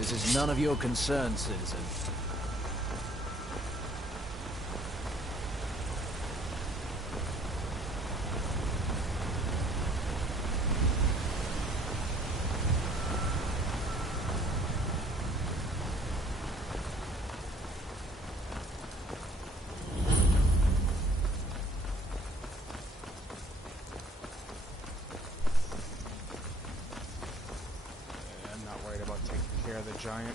This is none of your concern, citizen. Giant.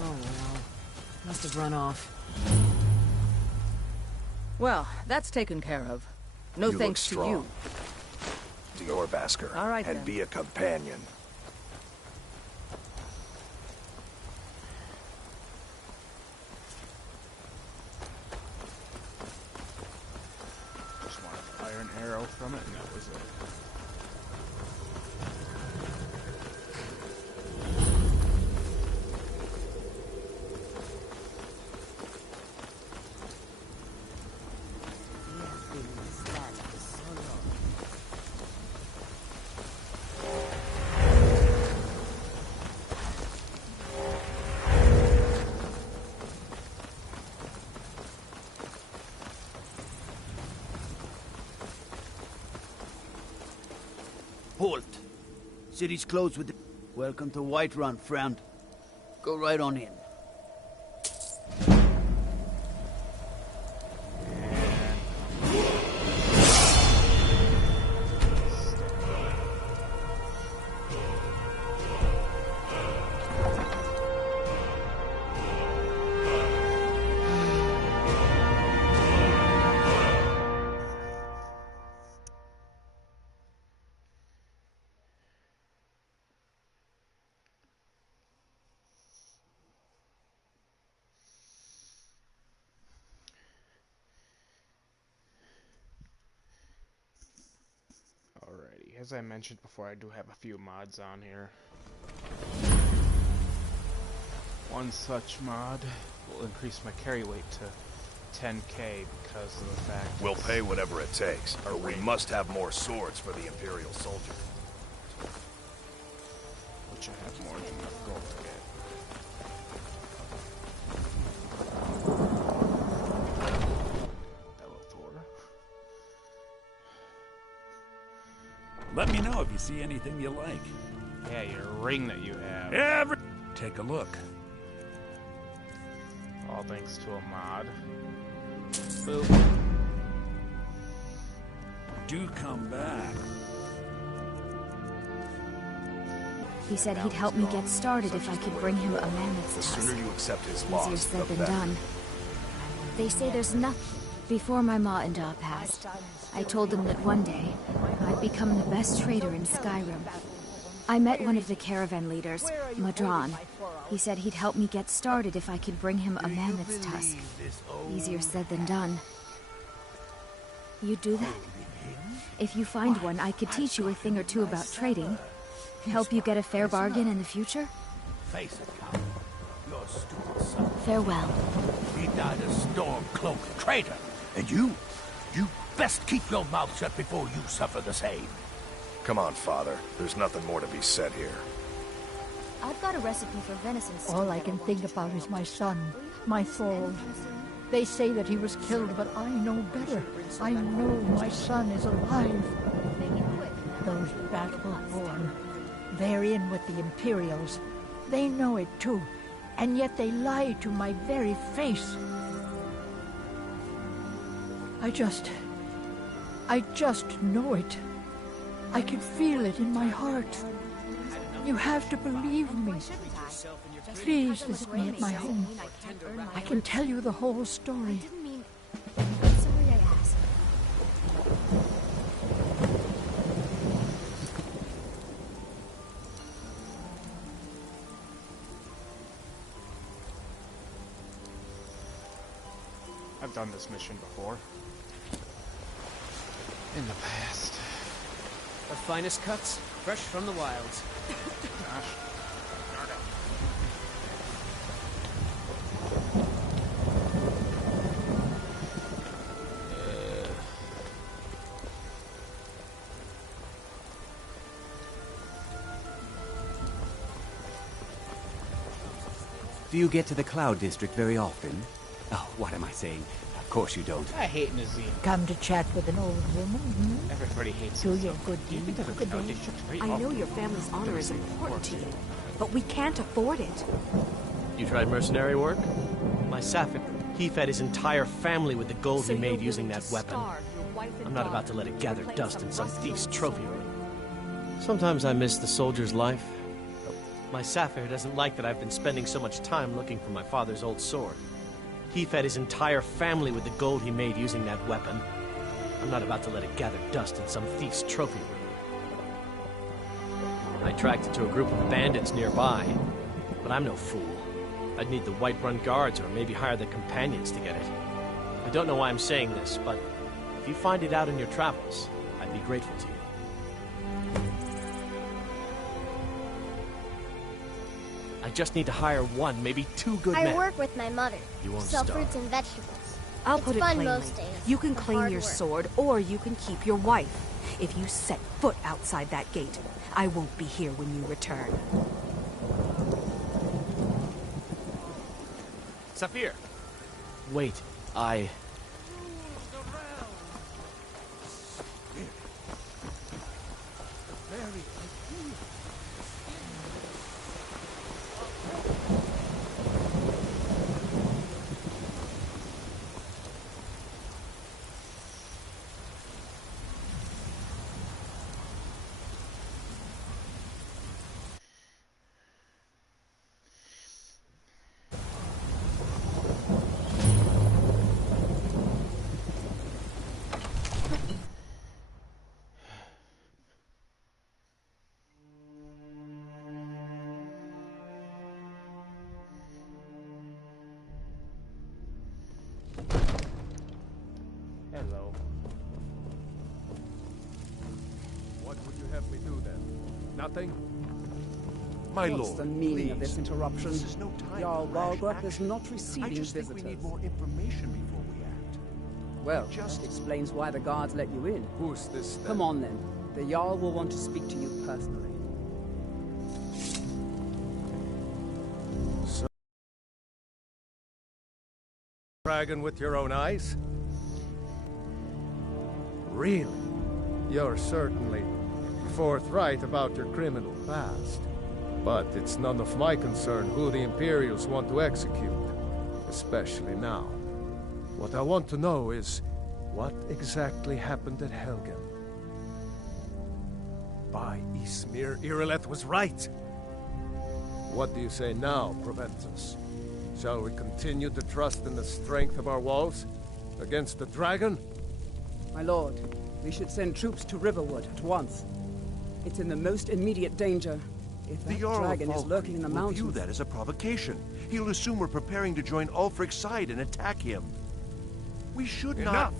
Oh well. Must have run off. Well, that's taken care of. No You thanks to look you. strong. Dior Basker. All right, and then. be a companion. Just wanted to fire an arrow from it, and that was it. Halt! City's closed with the... Welcome to Whiterun, friend. Go right on in. Alrighty, as I mentioned before, I do have a few mods on here. One such mod will increase my carry weight to 10k because of the fact We'll pay whatever it takes, but we must have more swords for the Imperial soldier. which I have more than enough gold to get. Hello, Thor. Let me know if you see anything you like. Yeah, your ring that you have. Take a look. All thanks to a mod. Boop. Do come back. He said he'd help me get started if I could bring him a mammoth's The tusk. sooner you accept his Easier loss, the said than better. done. They say there's nothing. Before my ma and Da passed, I told them that one day I'd become the best trader in Skyrim. I met one of the caravan leaders, Madron. He said he'd help me get started if I could bring him a mammoth's tusk. Easier said than done. You'd do that? If you find one, I could teach you a thing or two about trading. Help you get a fair bargain in the future? Face it, Count. Your stupid son. Farewell. He died a storm-cloaked traitor. And you best keep your mouth shut before you suffer the same. Come on, Father. There's nothing more to be said here. I've got a recipe for venison stew. All I can think about is my son, my Thor. They say that he was killed, but I know better. I know my son is alive. Those battle-born, they're in with the Imperials. They know it too, and yet they lie to my very face. I just know it. I can feel it in my heart. You have to believe me. Please visit me at my home. I can tell you the whole story. Sorry I asked. I've done this mission before. In the past. The finest cuts, fresh from the wilds. Gosh. Nardo. 「Do you get to the Cloud District very often? Oh, what am I saying? Of course you don't. I hate Nazim. Come to chat with an old woman, hmm? Everybody hates Do Nazim. your good You deed get to the today. Cloud District very I know often. your family's honor is important to you, but we can't afford it. You tried mercenary work? My Safin, he fed his entire family with the gold So he made you're using willing that to weapon. starve your wife and I'm not about daughter to let it to gather reclaim dust some in some rusty thief's old trophy sword. room. Sometimes I miss the soldier's life. My Sapphire doesn't like that I've been spending so much time looking for my father's old sword. He fed his entire family with the gold he made using that weapon. I'm not about to let it gather dust in some thief's trophy room. I tracked it to a group of bandits nearby, but I'm no fool. I'd need the Whiterun guards or maybe hire the companions to get it. I don't know why I'm saying this, but if you find it out in your travels, I'd be grateful to you. I just need to hire one, maybe two good men. I work with my mother. You won't Sell starve. fruits and vegetables. I'll It's put it fun plainly. most days. You can but claim hard your work. sword, or you can keep your wife. If you set foot outside that gate, I won't be here when you return. Saphir! Wait, I... Hello. What would you have me do then? Nothing? My What's lord, the meaning of please. this interruption? This is no time Jarl for rash Balgruuf is action. not receiving I just visitors. think we need more information before we act. Well, Just- that explains why the guards let you in. Who's this then? Come on then. The Jarl will want to speak to you personally. Dragon with your own eyes? Really? You're certainly forthright about your criminal past. But it's none of my concern who the Imperials want to execute, especially now. What I want to know is, what exactly happened at Helgen? By Ysmir, Irileth was right! What do you say now, Proventus? Shall we continue to trust in the strength of our walls? Against the dragon? My lord, we should send troops to Riverwood at once. It's in the most immediate danger. If The that Jarl dragon of is lurking in the will view mountains... that as a provocation. He'll assume we're preparing to join Ulfric's side and attack him. We should not... Enough!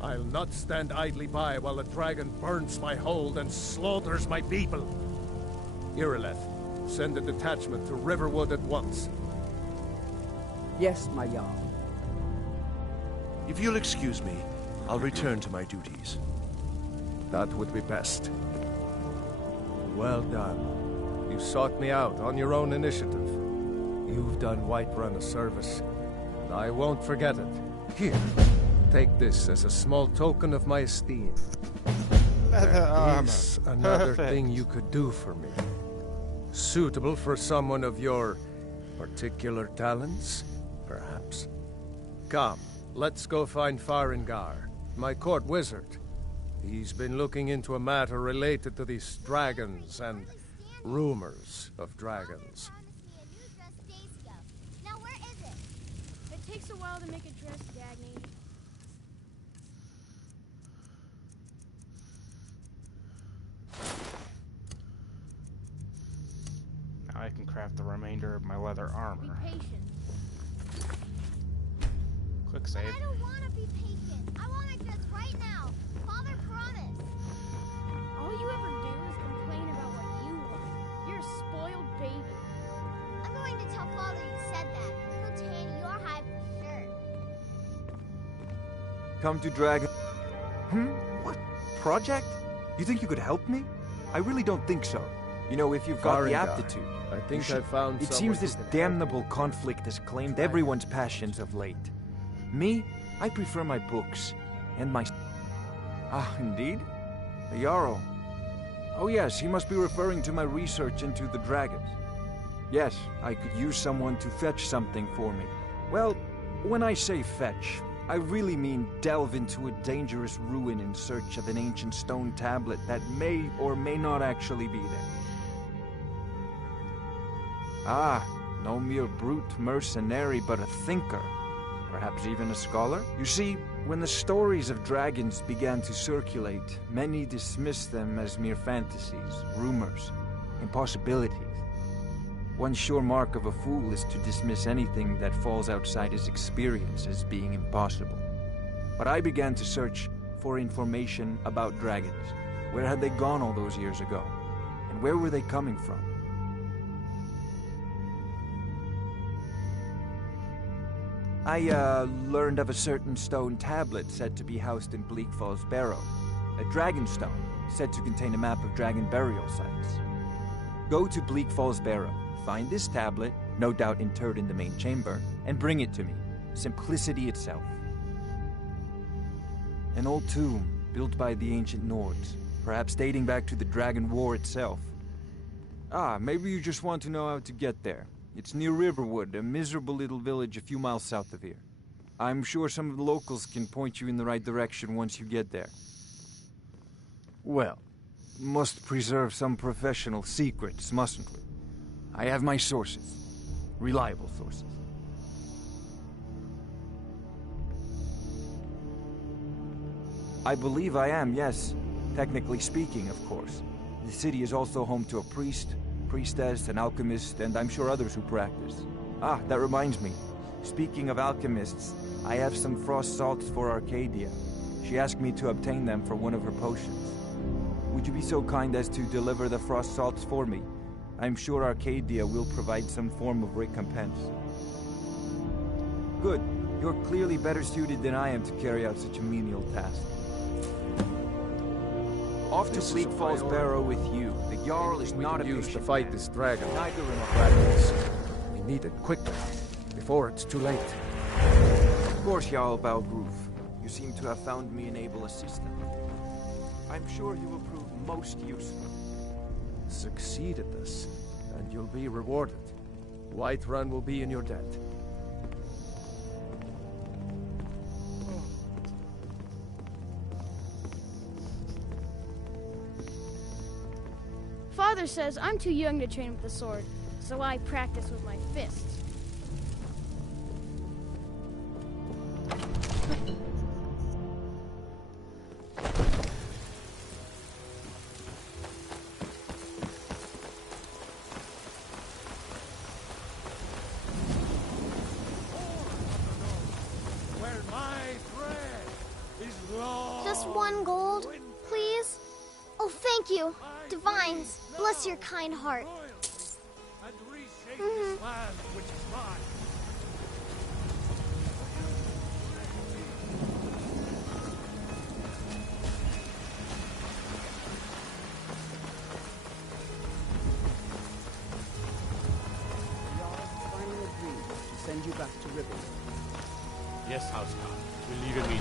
I'll not stand idly by while the dragon burns my hold and slaughters my people. Irileth, send a detachment to Riverwood at once. Yes, my Jarl. If you'll excuse me, I'll return to my duties. That would be best. Well done. You sought me out on your own initiative. You've done Whiterun a service, and I won't forget it. Here, take this as a small token of my esteem. Leather armor. Is another Perfect. thing you could do for me. Suitable for someone of your particular talents, perhaps. Come, let's go find Farengar, my court wizard. He's been looking into a matter related to these dragons and rumors of dragons. Now where is it? It takes a while to make a dress, Dagny. Now I can craft the remainder of my leather armor. Be patient. Quick save. I don't want to be patient. I want to dress right now. Father promised. All you ever do is complain about what you want. You're a spoiled baby. I'm going to tell Father you said that. He'll tan your hide for sure. Come to Dragon... What? Project? You think you could help me? I really don't think so. You know, if you've got the Farengar. aptitude. I think I've found It someone seems who this can help damnable conflict has claimed everyone's passions of late. Me, I prefer my books. And my... Ah, indeed? The Jarl. Oh yes, he must be referring to my research into the dragons. Yes, I could use someone to fetch something for me. Well, when I say fetch, I really mean delve into a dangerous ruin in search of an ancient stone tablet that may or may not actually be there. Ah, no mere brute mercenary, but a thinker. Perhaps even a scholar? You see, when the stories of dragons began to circulate, many dismissed them as mere fantasies, rumors, impossibilities. One sure mark of a fool is to dismiss anything that falls outside his experience as being impossible. But I began to search for information about dragons. Where had they gone all those years ago? And where were they coming from? I learned of a certain stone tablet said to be housed in Bleak Falls Barrow. A dragon stone, said to contain a map of dragon burial sites. Go to Bleak Falls Barrow, find this tablet, no doubt interred in the main chamber, and bring it to me. Simplicity itself. An old tomb, built by the ancient Nords, perhaps dating back to the Dragon War itself. Ah, maybe you just want to know how to get there. It's near Riverwood, a miserable little village a few miles south of here. I'm sure some of the locals can point you in the right direction once you get there. Well, must preserve some professional secrets, mustn't we? I have my sources. Reliable sources. I believe I am, yes. Technically speaking, of course. The city is also home to a priest, priestess, an alchemist, and I'm sure others who practice. Ah, that reminds me. Speaking of alchemists, I have some frost salts for Arcadia. She asked me to obtain them for one of her potions. Would you be so kind as to deliver the frost salts for me? I'm sure Arcadia will provide some form of recompense. Good. You're clearly better suited than I am to carry out such a menial task. Off to Bleak Falls Barrow with you. The Jarl is not a used to fight this dragon. Neither am I. Dragons. We need it quickly, before it's too late. Of course, Jarl Balgruf. You seem to have found me an able assistant. I'm sure he will prove most useful. Succeed at this, and you'll be rewarded. Whiterun will be in your debt. Father says I'm too young to train with the sword, so I practice with my fists. Just one gold, please? Oh, thank you. Divines, bless your kind heart. Finally agreed to send you back to Riverwood. Yes, Housecarl. We'll leave immediately.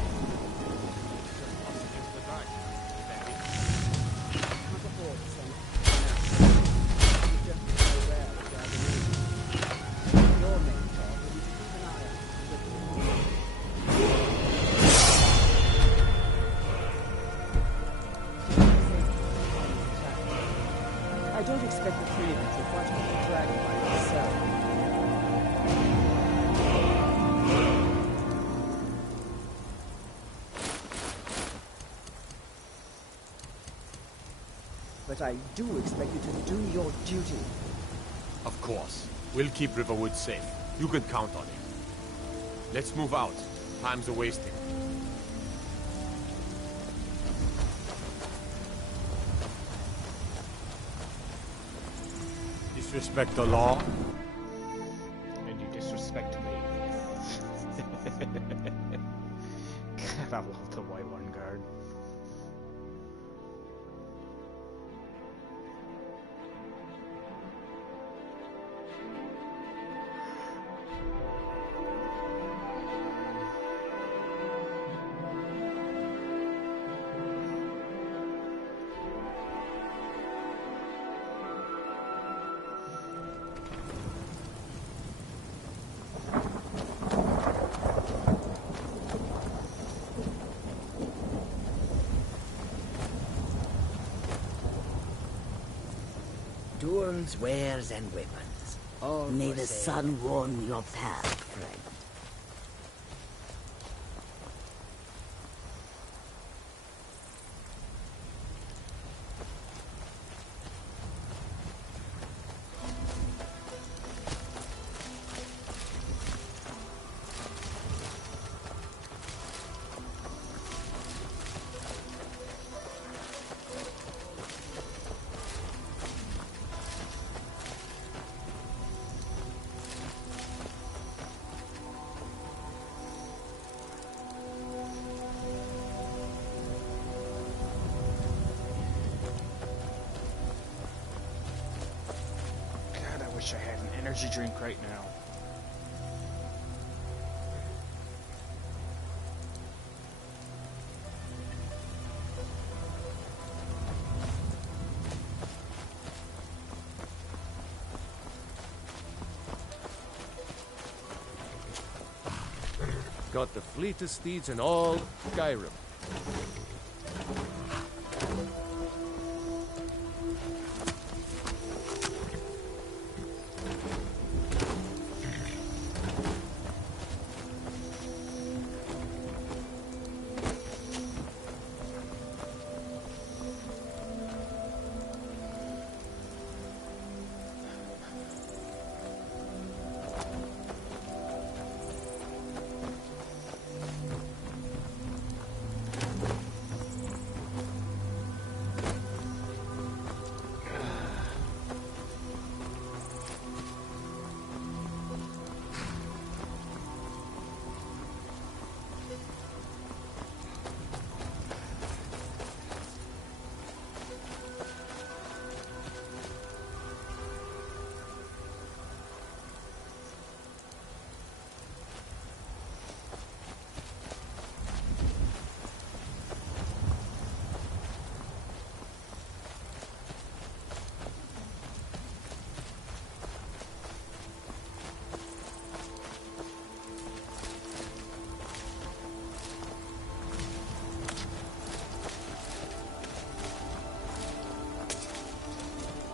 I don't expect the three of you to fight off the dragon by yourself. But I do expect you to do your duty. Of course. We'll keep Riverwood safe. You can count on it. Let's move out. Time's a wasting. Disrespect the law? And you disrespect me. God, I love the White One Guard. tools, wares, and weapons. All May for the sale. sun warm your path, friend. God, I wish I had an energy drink right now. Got the fleetest steeds in all Skyrim.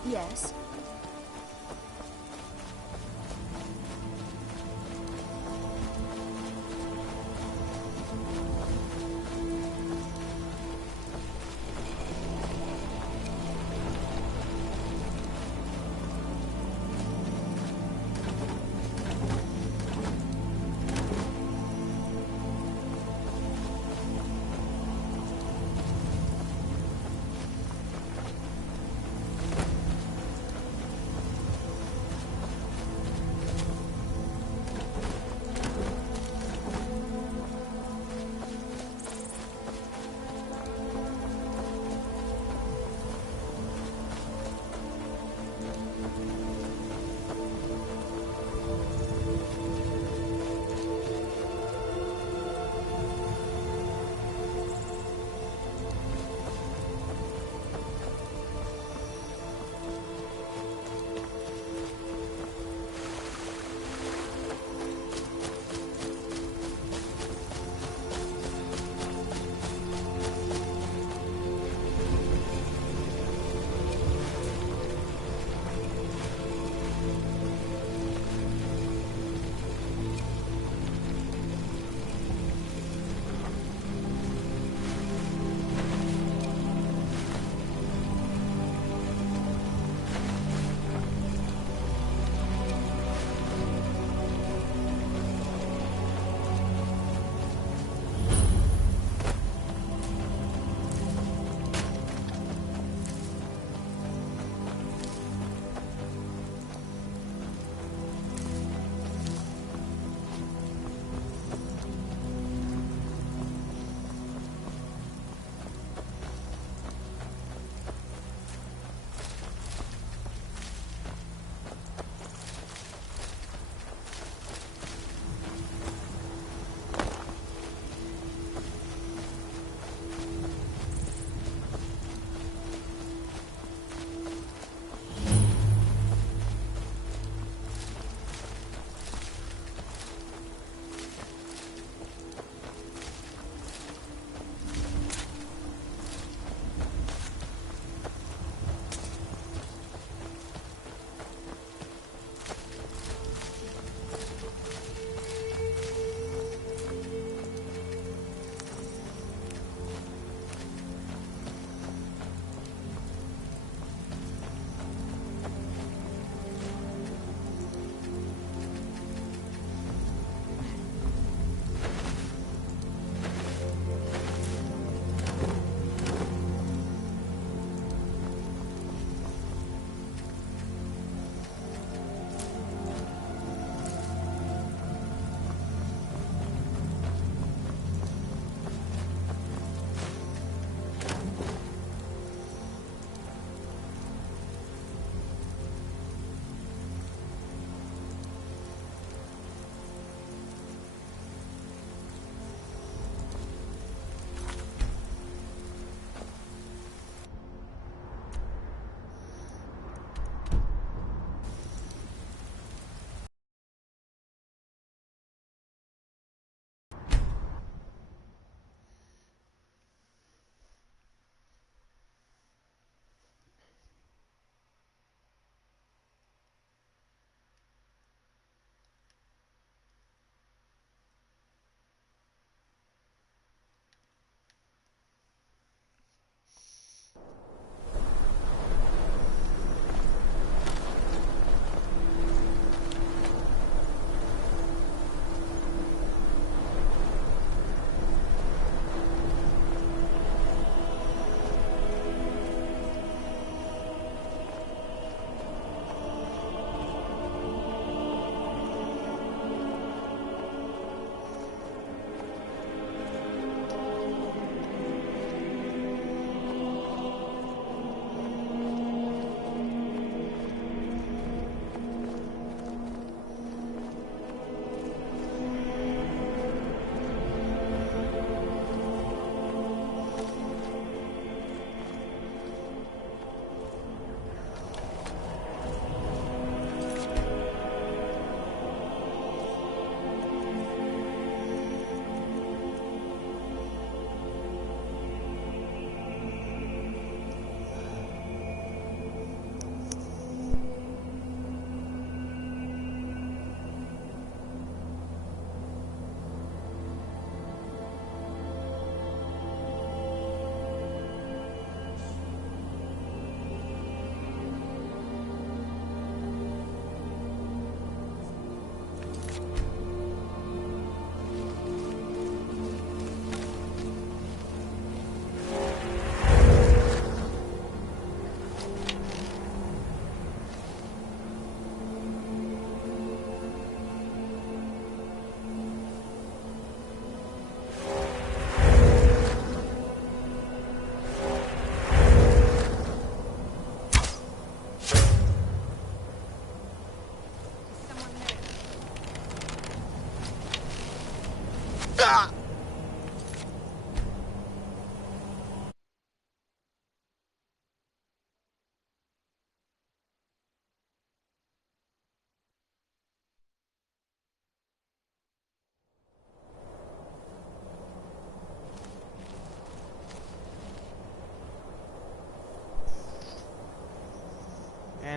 Yes.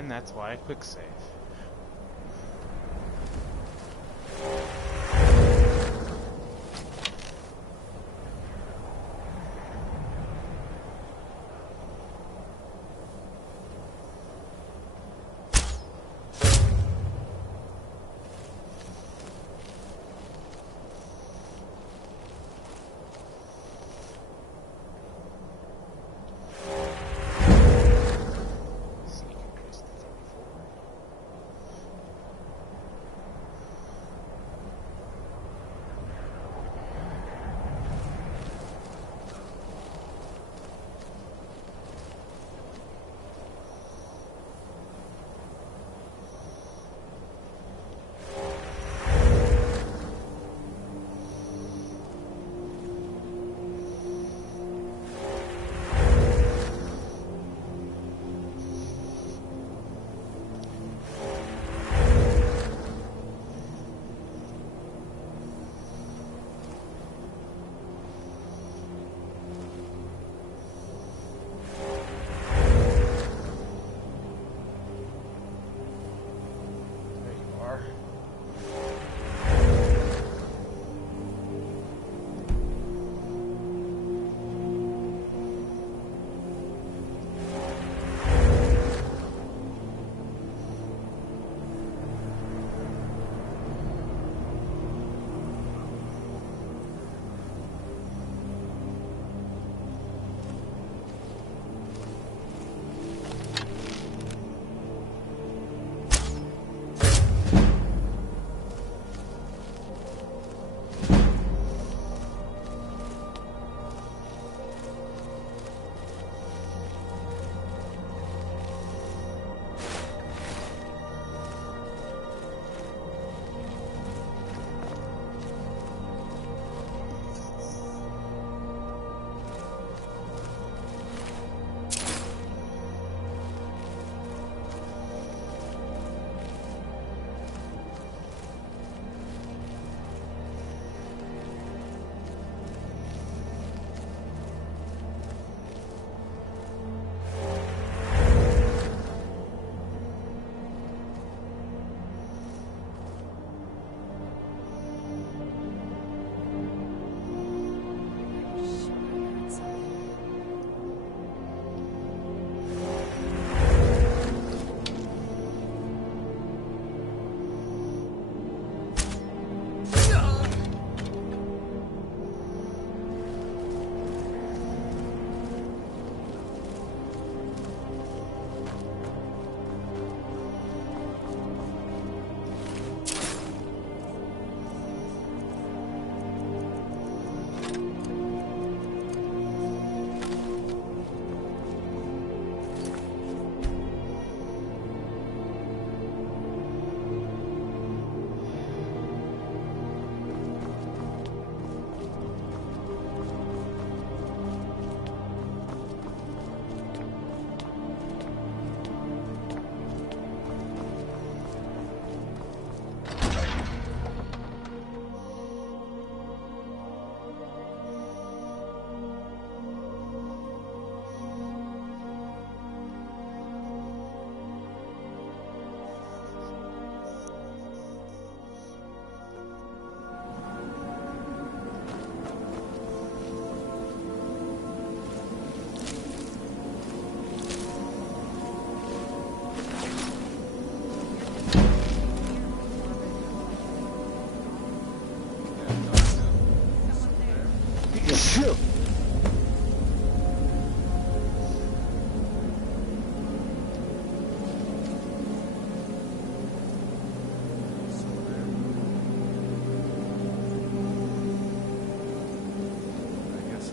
And that's why I quick save.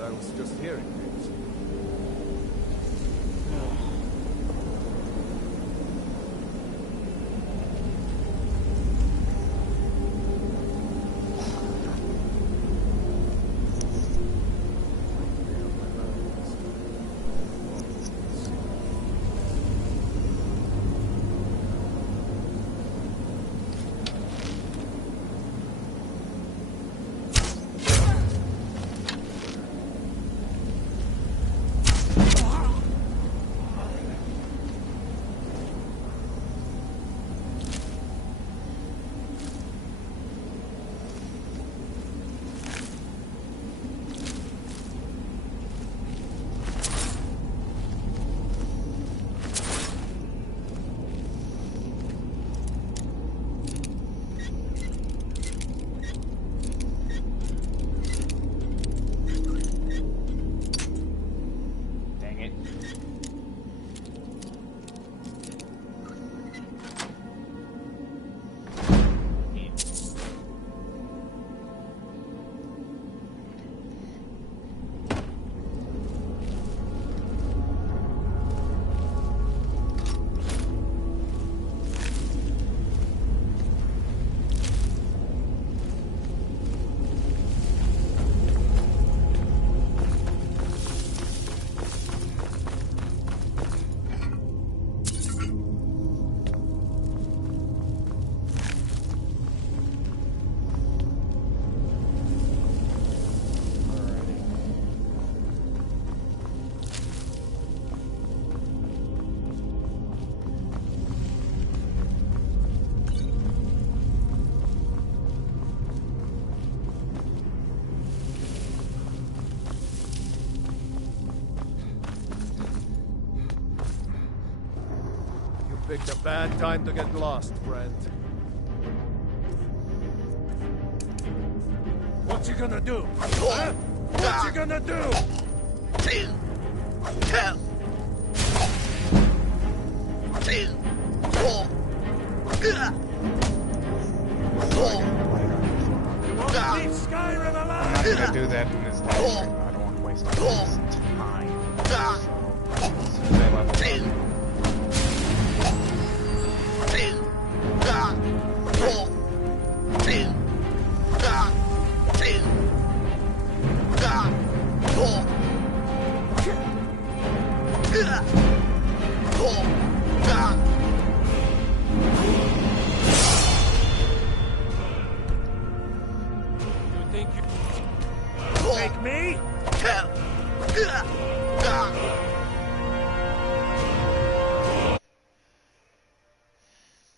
I was just hearing things. Picked a bad time to get lost, friend. What you gonna do? Huh? What you gonna do? You won't leave Skyrim alive! I'm not gonna do that in this live stream. I don't want to waste all this time.